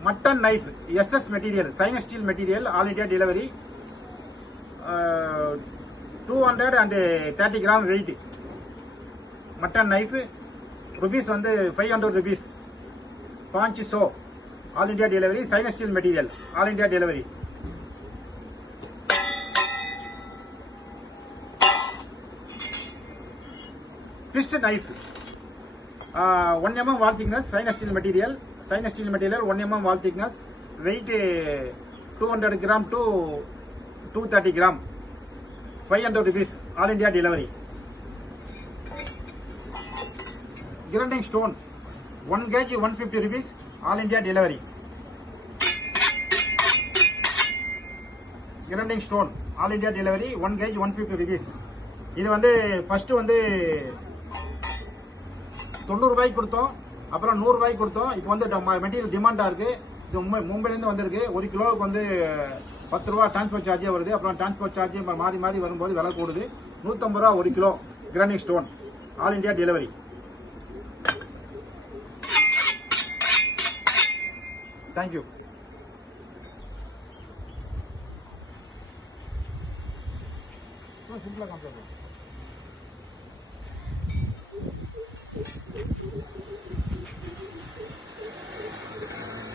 mutton knife, SS material, stainless steel material, all India delivery. 230 gram weight. Mutton knife, rupees வந்து 500 rupees. Paunch so, all India delivery, stainless steel material, all India delivery. Fish knife, 1 mm wall thickness, stainless steel material, 1 mm wall thickness, weight 200 gram to 230 gram, 500 rupees, all India delivery. Grinding stone, 1 kg 150 rupees, all India delivery. Grinding stone, all India delivery, 1 kg 150 rupees. இது வந்து first வந்து 90 ரூபாய்க்கு கொடுத்தோம், அப்புறம் 100 ரூபாய்க்கு கொடுத்தோம். இப்போ வந்து மெட்டீரியல் டிமாண்டா இருக்கு. இது மும்பைலேருந்து வந்திருக்கு. 1 கிலோவுக்கு வந்து 10 ரூபா டிரான்ஸ்போர்ட் சார்ஜே வருது. அப்புறம் டிரான்ஸ்போர்ட் சார்ஜ் மாறி வரும்போது விலை கூடுது. 150 ரூபா 1 kilo granite stone, all India delivery. Thank you. சிம்பிளா காமிச்சு